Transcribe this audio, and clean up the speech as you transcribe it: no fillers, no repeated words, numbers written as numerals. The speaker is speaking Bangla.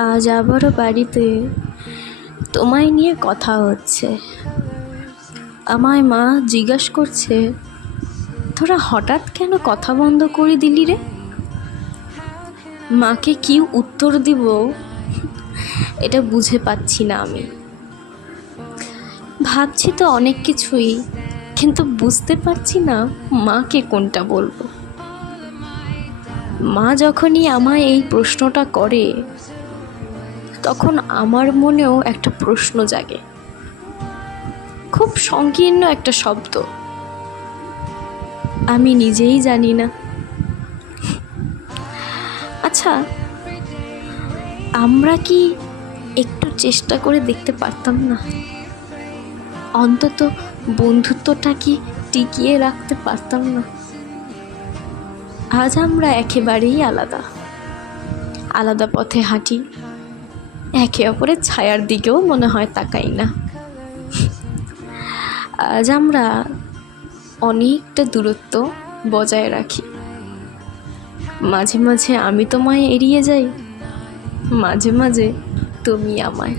আজ আবারও বাড়িতে তোমায় নিয়ে কথা হচ্ছে। আমায় মা জিজ্ঞাসা করছে, তোরা হঠাৎ কেন কথা বন্ধ করে দিলি রে? মাকে কি উত্তর দিব এটা বুঝে পাচ্ছি না আমি। ভাবছি তো অনেক কিছুই, কিন্তু বুঝতে পারছি না মাকে কোনটা বলবো। মা যখনই আমায় এই প্রশ্নটা করে, তখন আমার মনেও একটা প্রশ্ন জাগে, খুব সংকীর্ণ একটা শব্দ, আমি নিজেই জানি না। আচ্ছা, আমরা কি একটু চেষ্টা করে দেখতে পারতাম না? অন্তত বন্ধুত্বটা কি টিকিয়ে রাখতে পারতাম না? আজ আমরা একেবারেই আলাদা আলাদা পথে হাঁটি, একে অপরের ছায়ার দিকেও মনে হয় তাকাই না। আজ আমরা অনেকটা দূরত্ব বজায় রাখি। মাঝে মাঝে আমি তোমায় এড়িয়ে যাই, মাঝে মাঝে তুমি আমায়।